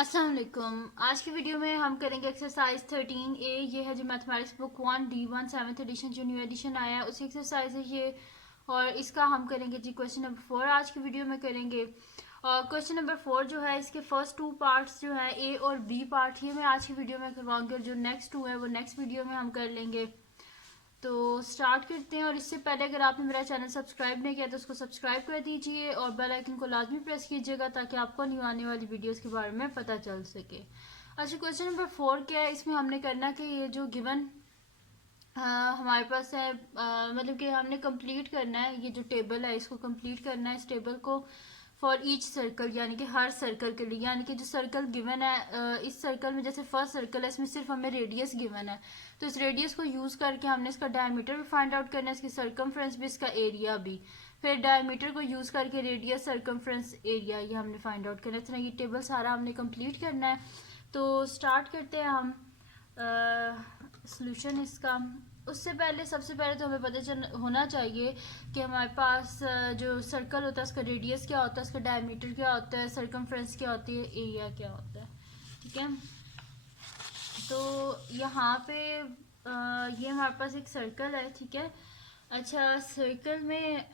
अस्सलाम वालेकुम। आज की वीडियो में हम करेंगे एक्सरसाइज 13A। ये है जो mathematics book 1D1 7th edition जो न्यू एडिशन आया है उसी एक्सरसाइज है ये। और इसका हम करेंगे जी क्वेश्चन नंबर 4 आज की वीडियो में करेंगे। और क्वेश्चन नंबर 4 जो है इसके फर्स्ट टू पार्ट्स जो है ए और बी पार्ट, ये मैं आज की वीडियो में करवाऊंगी और जो नेक्स्ट टू है वो नेक्स्ट वीडियो में हम कर लेंगे। तो स्टार्ट करते हैं। और इससे पहले अगर आपने मेरा चैनल सब्सक्राइब नहीं किया तो उसको सब्सक्राइब कर दीजिए और बेल आइकन को लाजमी प्रेस कीजिएगा ताकि आपको न्यू आने वाली वीडियोस के बारे में पता चल सके। अच्छा, क्वेश्चन नंबर 4 क्या है, इसमें हमने करना कि ये जो गिवन हमारे पास है, मतलब कि हमने कंप्लीट करना है ये जो टेबल है इसको कंप्लीट करना है, इस टेबल को फॉर ईच सर्कल, यानी कि हर सर्कल के लिए। यानी कि जो सर्कल गिवन है, इस सर्कल में जैसे फर्स्ट सर्कल है इसमें सिर्फ हमें रेडियस गिवन है, तो इस रेडियस को यूज़ करके हमने इसका डायमीटर भी फाइंड आउट करना है, इसकी सरकमफ्रेंस भी, इसका एरिया भी। फिर डायमीटर को यूज़ करके रेडियस, सरकमफ्रेंस, एरिया, ये हमने फाइंड आउट करना है। इस तरह ये टेबल सारा हमने कंप्लीट करना है। तो स्टार्ट करते हैं हम सोल्यूशन इसका। उससे पहले सबसे पहले तो हमें पता चल होना चाहिए कि हमारे पास जो सर्कल होता है उसका रेडियस क्या होता है, उसका डायमीटर क्या होता है, सरकमफ्रेंस क्या होती है, एरिया क्या होता है। ठीक है, तो यहाँ पे ये हमारे पास एक सर्कल है। ठीक है, अच्छा सर्कल में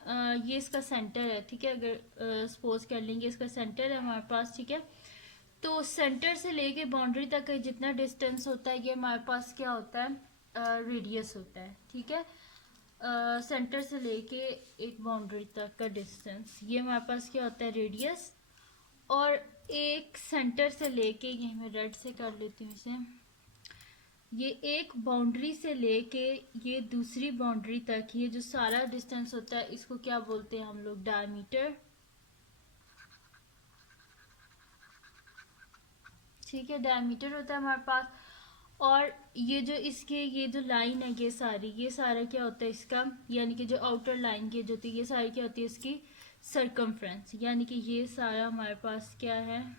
ये इसका सेंटर है। ठीक है, अगर सपोज कर लेंगे इसका सेंटर है हमारे पास। ठीक है, तो सेंटर से लेके बाउंड्री तक का जितना डिस्टेंस होता है ये हमारे पास क्या होता है, रेडियस होता है। ठीक है, सेंटर से लेके एक बाउंड्री तक का डिस्टेंस ये हमारे पास क्या होता है, रेडियस। और एक सेंटर से लेके, ये मैं रेड से कर लेती हूँ इसे, ये एक बाउंड्री से लेके ये दूसरी बाउंड्री तक ये जो सारा डिस्टेंस होता है इसको क्या बोलते हैं हम लोग, डायमीटर। ठीक है, डायमीटर होता है हमारे पास। और ये जो इसके ये जो लाइन है ये सारी, ये सारा क्या होता है इसका, यानी कि जो आउटर लाइन की जो होती है ये सारी क्या होती है इसकी सरकमफ्रेंस। यानी कि ये सारा हमारे पास क्या है,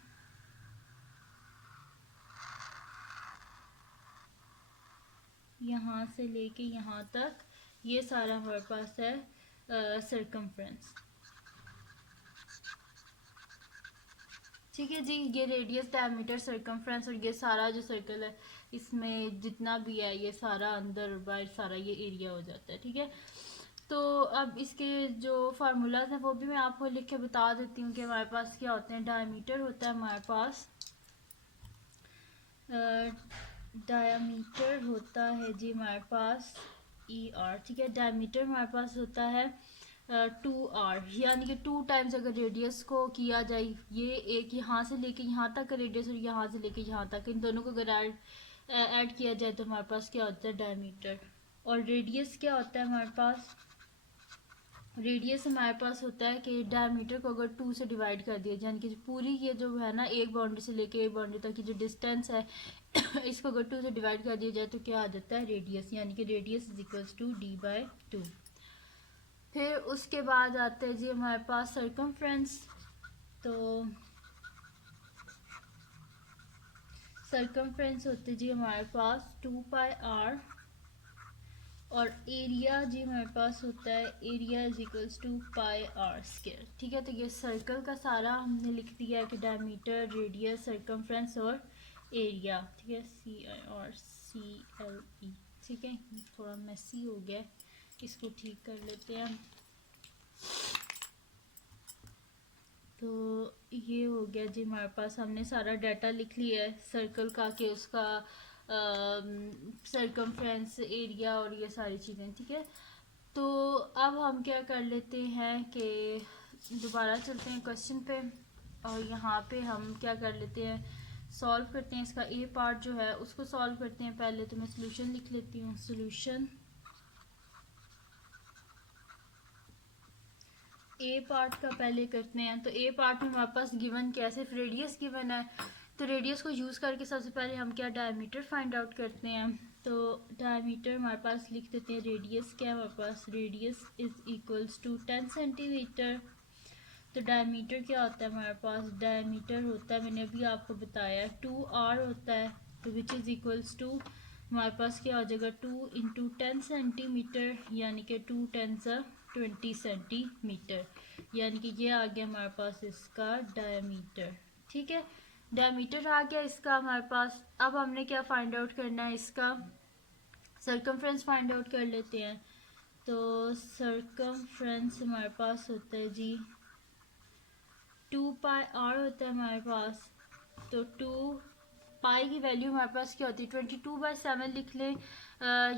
यहाँ से लेके यहाँ तक ये सारा हमारे पास है सरकमफ्रेंस। ठीक है जी, ये रेडियस, डायमीटर, सरकमफ्रेंस और ये सारा जो सर्कल है इसमें जितना भी है ये सारा अंदर और बाहर सारा ये एरिया हो जाता है। ठीक है, तो अब इसके जो फार्मूलाज हैं वो भी मैं आपको लिख के बता देती हूँ कि हमारे पास क्या होते हैं। डायमीटर होता है हमारे पास, डायमीटर होता है जी हमारे पास ER। ठीक है, डायमीटर हमारे पास होता है 2R, यानी कि 2 टाइम्स अगर रेडियस को किया जाए, ये एक यहाँ से लेके यहाँ तक का रेडियस और यहाँ से लेके यहाँ तक, इन दोनों को अगर ऐड किया जाए तो हमारे पास क्या होता है, डायमीटर। और रेडियस क्या होता है हमारे पास, रेडियस हमारे पास होता है कि डायमीटर को अगर 2 से डिवाइड कर दिया, यानी कि पूरी ये जो है ना एक बाउंड्री से लेके एक बाउंड्री तक की जो डिस्टेंस है इसको अगर 2 से डिवाइड कर दिया जाए तो क्या आ जाता है, रेडियस। यानी कि radius is equals to D/2। फिर उसके बाद आते हैं जी हमारे पास सरकमफ्रेंस। तो सरकमफ्रेंस होते जी हमारे पास 2πr। और एरिया जी हमारे पास होता है, area is equals to πr²। ठीक है, तो ये सर्कल का सारा हमने लिख दिया है कि डायमीटर, रेडियस, सरकमफ्रेंस और एरिया। ठीक है, CR/CLE। ठीक है, थोड़ा मेसी हो गया, इसको ठीक कर लेते हैं। तो ये हो गया जी हमारे पास, हमने सारा डाटा लिख लिया है सर्कल का कि उसका सरकमफ्रेंस, एरिया और ये सारी चीज़ें। ठीक है, तो अब हम क्या कर लेते हैं कि दोबारा चलते हैं क्वेश्चन पे और यहाँ पे हम क्या कर लेते हैं, सॉल्व करते हैं। इसका ए पार्ट जो है उसको सॉल्व करते हैं। पहले तो मैं सोल्यूशन लिख लेती हूँ, सोल्यूशन ए पार्ट का पहले करते हैं। तो ए पार्ट में हमारे पास गिवन क्या है, सिर्फ रेडियस गिवन है, तो रेडियस को यूज़ करके सबसे पहले हम क्या, डायमीटर फाइंड आउट करते हैं। तो डायमीटर हमारे पास लिख देते हैं, रेडियस क्या है हमारे पास, radius is equals to 10 centimetre. तो डायमीटर क्या होता है हमारे पास, डायमीटर होता है, मैंने अभी आपको बताया 2R होता है, तो विच इज़ इक्वल्स टू हमारे पास क्या हो जाएगा, 2 इंटू 10 सेंटीमीटर, यानी कि 2 10 20 सेंटीमीटर, यानी कि ये आ गया हमारे पास इसका डायमीटर। ठीक है, डायमीटर आ गया इसका हमारे पास। अब हमने क्या फाइंड आउट करना है, इसका सर्कमफ्रेंस फाइंड आउट कर लेते हैं। तो सर्कमफ्रेंस हमारे पास होता है जी 2πr होता है हमारे पास। तो 2 पाई की वैल्यू हमारे पास क्या होती है 22/7 लिख लें,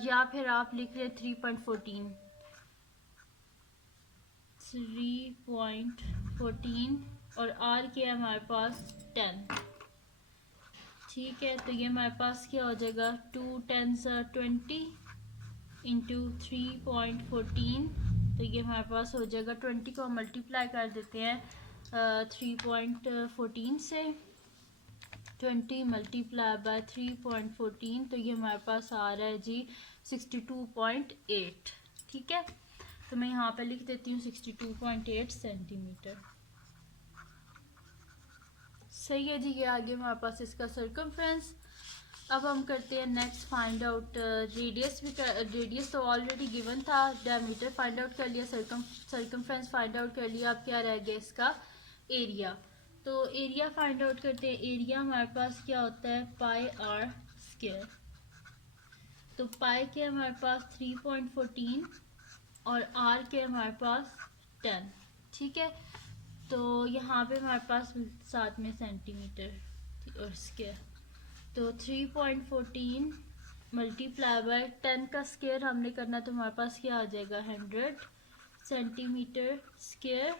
या फिर आप लिख लें 3.14 और आर के है हमारे पास 10। ठीक है, तो ये हमारे पास क्या हो जाएगा 2 10 20 इंटू 3.14। तो ये हमारे पास हो जाएगा 20 को मल्टीप्लाई कर देते हैं 3.14 से। 20 मल्टीप्लाई बाय 3.14, तो ये हमारे पास आ रहा है जी 62.8। ठीक है, तो मैं यहाँ पे लिख देती हूँ 62.8 सेंटीमीटर। सही है जी, ये आगे हमारे पास इसका सर्कमफ्रेंस। अब हम करते हैं next find out radius. Radius तो ऑलरेडी गिवन था, डायमीटर फाइंड आउट कर लिया, सर्कमफ्रेंस फाइंड आउट कर लिया। अब क्या रह गया इसका एरिया। तो एरिया फाइंड आउट करते हैं। एरिया हमारे पास क्या होता है पाई आर स्क्वायर। तो पाई के हमारे पास 3.14 और आर के हमारे पास 10। ठीक है, तो यहाँ पे हमारे पास साथ में सेंटीमीटर और स्क्वायर। तो 3.14 मल्टीप्लाई बाय 10 का स्क्वायर हमने करना, तो हमारे पास क्या आ जाएगा 100 सेंटीमीटर स्क्वायर।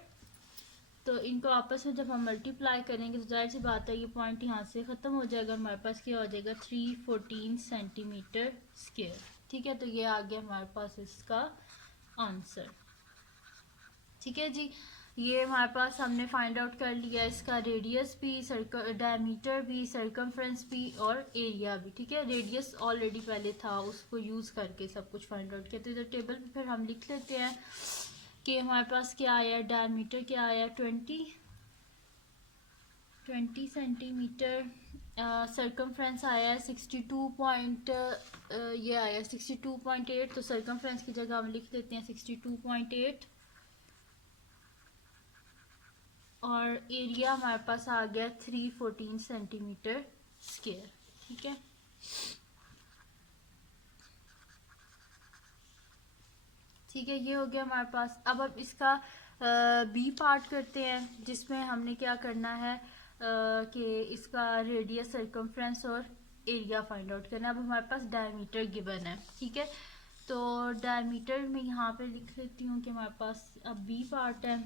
तो इनको आपस में जब हम मल्टीप्लाई करेंगे तो जाहिर सी बात है ये पॉइंट यहाँ से ख़त्म हो जाएगा, हमारे पास क्या हो जाएगा 314 सेंटीमीटर स्क्वायर। ठीक है, तो ये आ गया हमारे पास इसका आंसर। ठीक है जी, ये हमारे पास हमने फाइंड आउट कर लिया इसका रेडियस भी, डायमीटर भी, सर्कमफ्रेंस भी और एरिया भी। ठीक है, रेडियस ऑलरेडी पहले था, उसको यूज़ करके सब कुछ फाइंड आउट किया। तो इधर टेबल पे फिर हम लिख लेते हैं कि हमारे पास क्या आया, डायमीटर क्या आया 20 सेंटीमीटर, सर्कमफ्रेंस आया 62.8। तो सर्कमफ्रेंस की जगह हम लिख देते हैं 62.8 और एरिया हमारे पास आ गया 314 सेंटीमीटर स्क्वायर। ठीक है, ठीक है, ये हो गया हमारे पास। अब इसका बी पार्ट करते हैं, जिसमें हमने क्या करना है कि इसका रेडियस, सर्कमफ्रेंस और एरिया फाइंड आउट करना है। अब हमारे पास डायमीटर गिवन है। ठीक है, तो डायमीटर में यहाँ पे लिख लेती हूँ कि हमारे पास अब बी पार्ट है।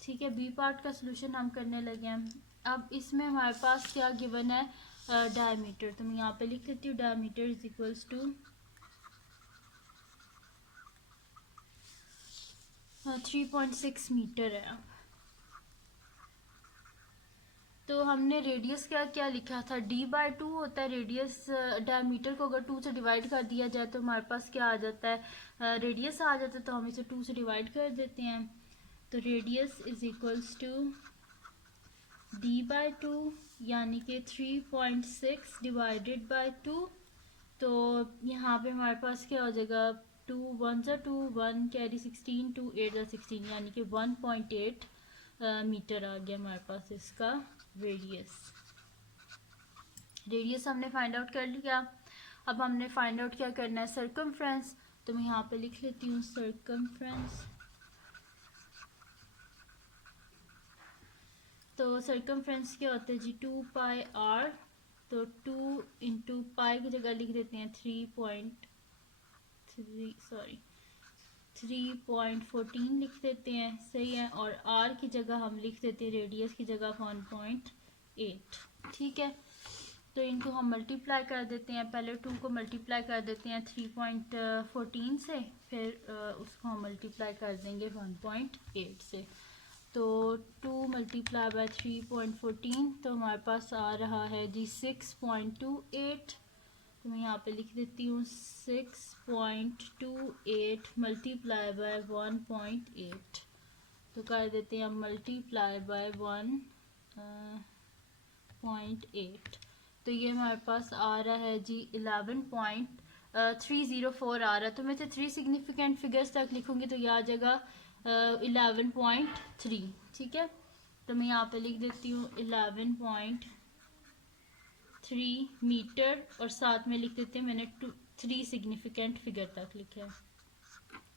ठीक है, बी पार्ट का सोल्यूशन हम करने लगे हैं। अब इसमें हमारे पास क्या गिवन है डायमीटर, तो मैं यहाँ पे लिख लेती हूँ diameter is equals to 3.6 metre है। तो हमने रेडियस क्या क्या लिखा था d/2 होता है रेडियस। डायमीटर को अगर 2 से डिवाइड कर दिया जाए तो हमारे पास क्या आ जाता है रेडियस आ जाता है, तो हम इसे 2 से डिवाइड कर देते हैं। तो radius is equals to d/2 यानी कि 3.6 डिवाइडेड बाय 2। तो यहाँ पे हमारे पास क्या हो जाएगा 2 1 ज़ा 2 1 कैरी 16 2 8 ज़ा 16 यानी कि 1.8 मीटर आ गया हमारे पास इसका रेडियस हमने फाइंड आउट कर लिया। अब हमने फाइंड आउट क्या करना है सर्कमफ्रेंस। तो मैं यहाँ पे लिख लेती हूँ सर्कमफ्रेंस। तो सर्कमफ्रेंस क्या होता है जी 2πr। तो 2 इंटू पाई की जगह लिख देते हैं 3.14 लिख देते हैं। सही है, और r की जगह हम लिख देते हैं रेडियस की जगह 1.8। ठीक है, तो इनको हम मल्टीप्लाई कर देते हैं। पहले 2 को मल्टीप्लाई कर देते हैं 3.14 से, फिर उसको हम मल्टीप्लाई कर देंगे 1.8 से। तो 2 मल्टीप्लाई बाय 3.14, तो हमारे पास आ रहा है जी 6.28। तो मैं यहाँ पे लिख देती हूँ 6.28 मल्टीप्लाई बाय 1.8। तो कर देते हैं हम मल्टीप्लाई बाय 1.8। तो ये हमारे पास आ रहा है जी 11.304 आ रहा है। तो मैं इसे 3 सिग्निफिकेंट फिगर्स तक लिखूंगी तो ये आ जाएगा 11.3। ठीक है, तो मैं यहाँ पे लिख देती हूँ 11.3 मीटर और साथ में लिख देती हूँ मैंने 3 सिग्निफिकेंट फिगर तक लिखा है।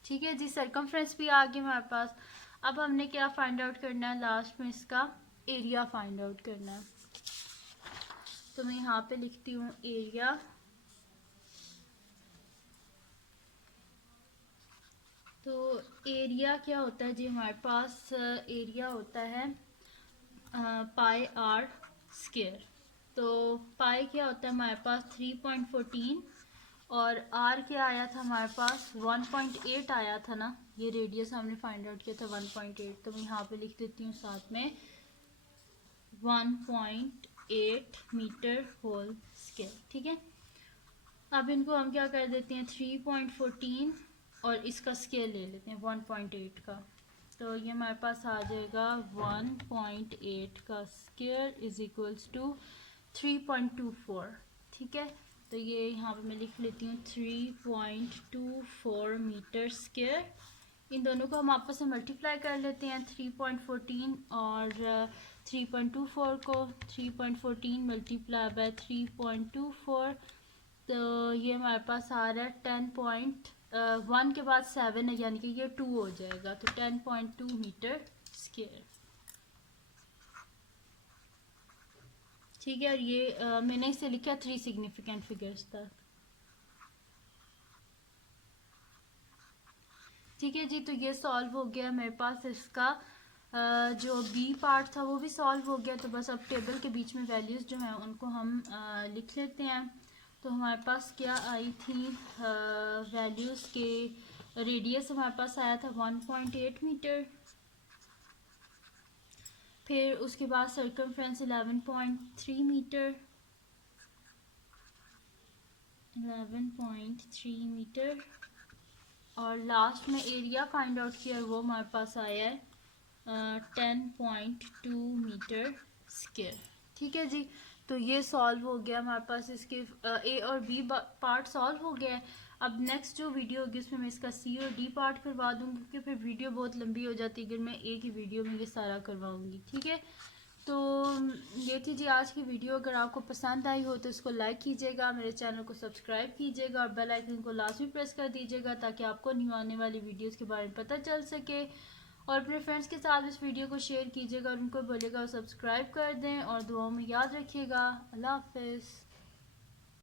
ठीक है जी, सरकमफ्रेंस भी आ गया हमारे पास। अब हमने क्या फाइंड आउट करना है, लास्ट में इसका एरिया फाइंड आउट करना है। तो मैं यहाँ पे लिखती हूँ एरिया। तो एरिया क्या होता है जी, हमारे पास एरिया होता है पाई आर स्क्वायर। तो पाई क्या होता है हमारे पास 3.14 और आर क्या आया था हमारे पास 1.8 आया था ना, ये रेडियस हमने फाइंड आउट किया था 1.8। तो मैं यहाँ पे लिख देती हूँ साथ में 1.8 मीटर होल स्क्वायर। ठीक है, अब इनको हम क्या कर देते हैं 3.14 और इसका स्केल ले लेते हैं 1.8 का। तो ये हमारे पास आ जाएगा 1.8 का स्क्वायर इज इक्वल्स टू 3.24। ठीक है, तो ये यहाँ पे मैं लिख लेती हूँ 3.24 मीटर स्क्वायर। इन दोनों को हम आपस में मल्टीप्लाई कर लेते हैं, 3.14 और 3.24 को। 3.14 मल्टीप्लाई बाय 3.24, तो ये हमारे पास आ रहा है 10.1 के बाद 7 है, यानी कि ये 2 हो जाएगा, तो 10.2 मीटर स्क्वायर। ठीक है, और ये मैंने इसे लिखा 3 सिग्निफिकेंट फिगर्स तक। ठीक है जी, तो ये सॉल्व हो गया मेरे पास। इसका जो बी पार्ट था वो भी सॉल्व हो गया। तो बस अब टेबल के बीच में वैल्यूज़ जो हैं उनको हम लिख लेते हैं। तो हमारे पास क्या आई थी वैल्यूज़ के, रेडियस हमारे पास आया था 1.8 मीटर, फिर उसके बाद सर्कमफ्रेंस 11.3 मीटर, 11.3 मीटर, और लास्ट में एरिया फाइंड आउट किया वो हमारे पास आया है 10.2 मीटर स्क्वायर। ठीक है जी, तो ये सॉल्व हो गया हमारे पास। इसके ए और बी पार्ट सॉल्व हो गया है। अब नेक्स्ट जो वीडियो होगी उसमें मैं इसका सी और डी पार्ट करवा दूँगी, क्योंकि फिर वीडियो बहुत लंबी हो जाती है अगर मैं एक ही वीडियो में ये सारा करवाऊँगी। ठीक है, तो ये थी जी आज की वीडियो। अगर आपको पसंद आई हो तो इसको लाइक कीजिएगा, मेरे चैनल को सब्सक्राइब कीजिएगा और बेल आइकन को लाजमी प्रेस कर दीजिएगा ताकि आपको न्यू आने वाली वीडियोस के बारे में पता चल सके। और अपने फ्रेंड्स के साथ इस वीडियो को शेयर कीजिएगा और उनको बोलिएगा सब्सक्राइब कर दें, और दुआओं में याद रखिएगा। अल्लाह हाफिज़।